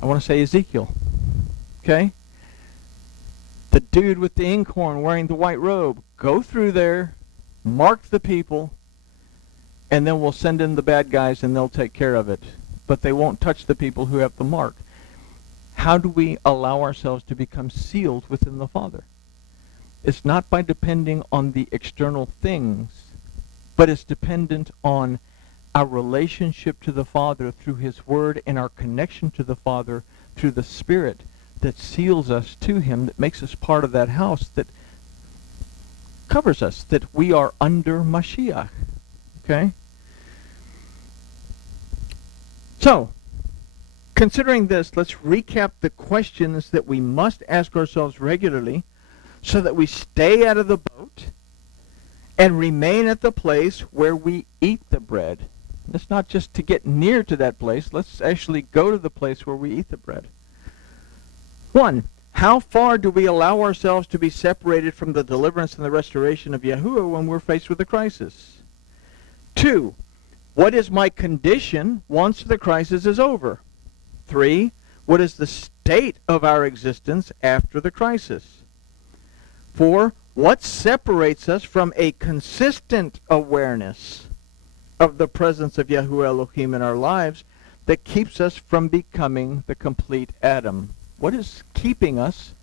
I want to say Ezekiel. Okay? The dude with the inkhorn wearing the white robe. Go through there, mark the people, and then we'll send in the bad guys and they'll take care of it. But they won't touch the people who have the mark. How do we allow ourselves to become sealed within the Father? It's not by depending on the external things, but it's dependent on our relationship to the Father through His Word and our connection to the Father through the Spirit that seals us to Him, that makes us part of that house, that covers us, that we are under Mashiach. Okay? So, considering this, let's recap the questions that we must ask ourselves regularly so that we stay out of the boat and remain at the place where we eat the bread. It's not just to get near to that place. Let's actually go to the place where we eat the bread. 1. How far do we allow ourselves to be separated from the deliverance and the restoration of Yahuwah when we're faced with a crisis? 2. What is my condition once the crisis is over? 3. What is the state of our existence after the crisis? 4. What separates us from a consistent awareness of the presence of Yahuwah Elohim in our lives that keeps us from becoming the complete Adam? What is keeping us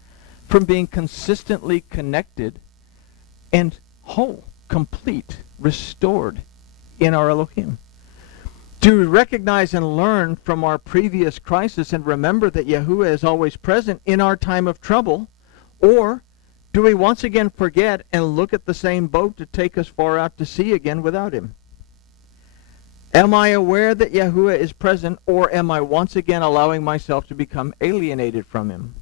from being consistently connected and whole, complete, restored in our Elohim? Do we recognize and learn from our previous crisis and remember that Yahuwah is always present in our time of trouble? Or do we once again forget and look at the same boat to take us far out to sea again without Him? Am I aware that Yahuwah is present, or am I once again allowing myself to become alienated from Him?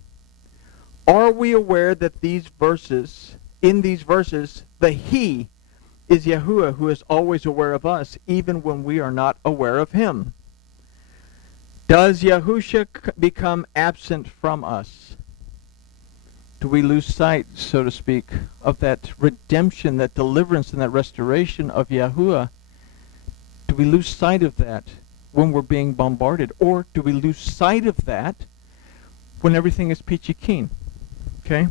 Are we aware that in these verses, the He is Yahuwah, who is always aware of us, even when we are not aware of Him? Does Yahusha become absent from us? Do we lose sight, so to speak, of that redemption, that deliverance, and that restoration of Yahuwah? Do we lose sight of that when we're being bombarded? Or do we lose sight of that when everything is peachy keen? Okay?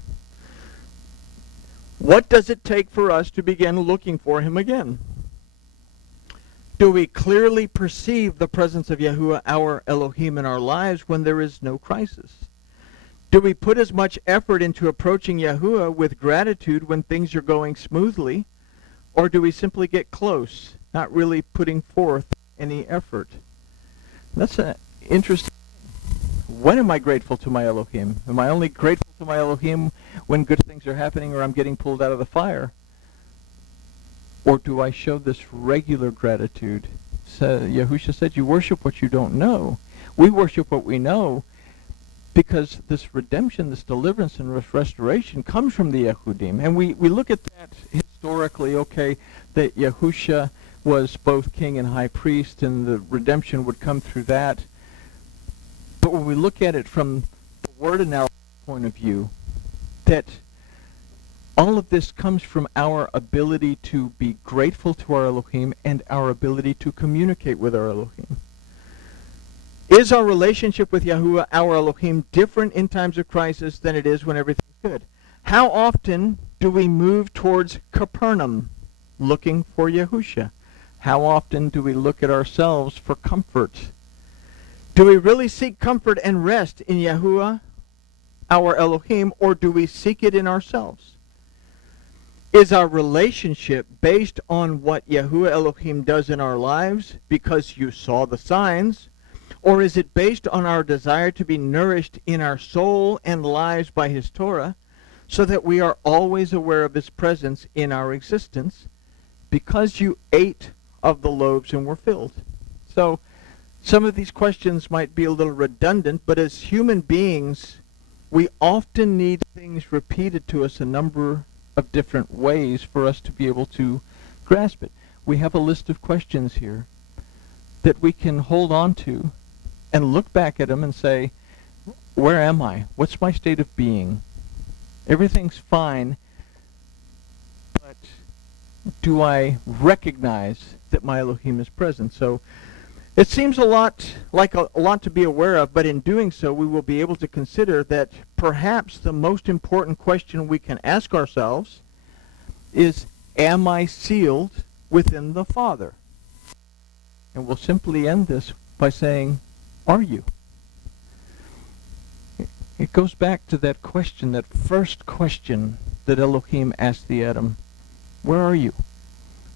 What does it take for us to begin looking for Him again? Do we clearly perceive the presence of Yahuwah, our Elohim, in our lives when there is no crisis? Do we put as much effort into approaching Yahuwah with gratitude when things are going smoothly? Or do we simply get close, not really putting forth any effort? That's an interesting thing. When am I grateful to my Elohim? Am I only grateful to my Elohim when good things are happening or I'm getting pulled out of the fire? Or do I show this regular gratitude? Yahusha said, you worship what you don't know. We worship what we know because this redemption, this deliverance and restoration comes from the Yehudim. And we look at that historically, okay, that Yahusha was both king and high priest, and the redemption would come through that. But when we look at it from the word analysis point of view, that all of this comes from our ability to be grateful to our Elohim and our ability to communicate with our Elohim. Is our relationship with Yahuwah, our Elohim, different in times of crisis than it is when everything's good? How often do we move towards Capernaum looking for Yahusha? How often do we look at ourselves for comfort? Do we really seek comfort and rest in Yahuwah, our Elohim, or do we seek it in ourselves? Is our relationship based on what Yahuwah Elohim does in our lives because you saw the signs? Or is it based on our desire to be nourished in our soul and lives by His Torah so that we are always aware of His presence in our existence because you ate of the loaves and were filled? So some of these questions might be a little redundant, but as human beings, we often need things repeated to us a number of different ways for us to be able to grasp it. We have a list of questions here that we can hold on to and look back at them and say, where am I? What's my state of being? Everything's fine, but do I recognize that my Elohim is present? So It seems a lot like a lot to be aware of, but in doing so, we will be able to consider that perhaps the most important question we can ask ourselves is, am I sealed within the Father? And we'll simply end this by saying, are you? It goes back to that question, that first question that Elohim asked the Adam. Where are you?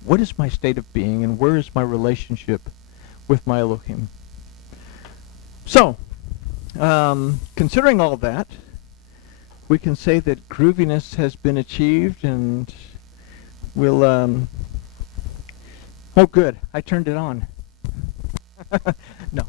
What is my state of being, and where is my relationship with my Elohim? So, considering all that, we can say that grooviness has been achieved, and we'll, oh good, I turned it on. No.